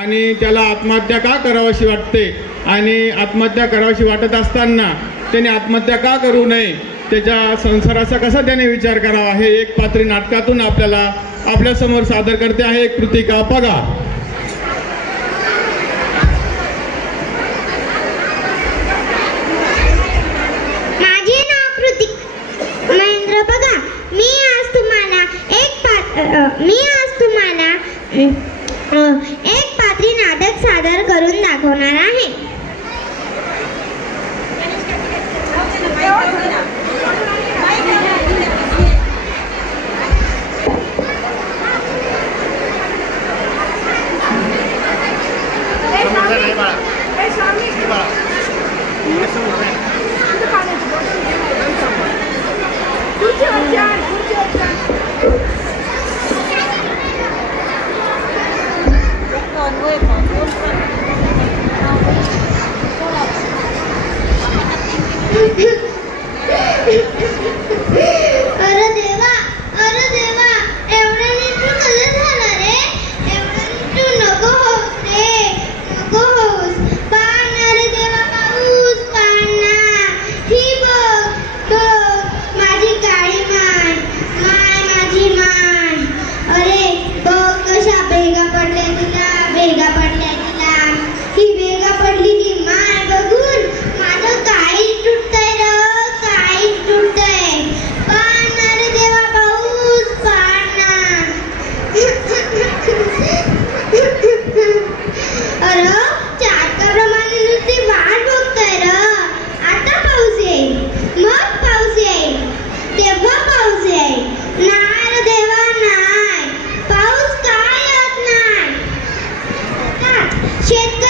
आणि त्याला आत्महत्या का करावीशी वाटते? आणि आत्महत्या करावीशी वाटत असताना त्याने आत्महत्या का करू नये? त्याच्या संसाराचा कसा त्याने विचार करावा? हे एक पात्री नाटकातून आपल्याला आपल्यासमोर सादर करते आहे कृतिका. पगार मी आज एक मी आज तुम्हाला एक पात्री नाटक सादर करून दाखवणार आहे Thank you. keep शेतकरी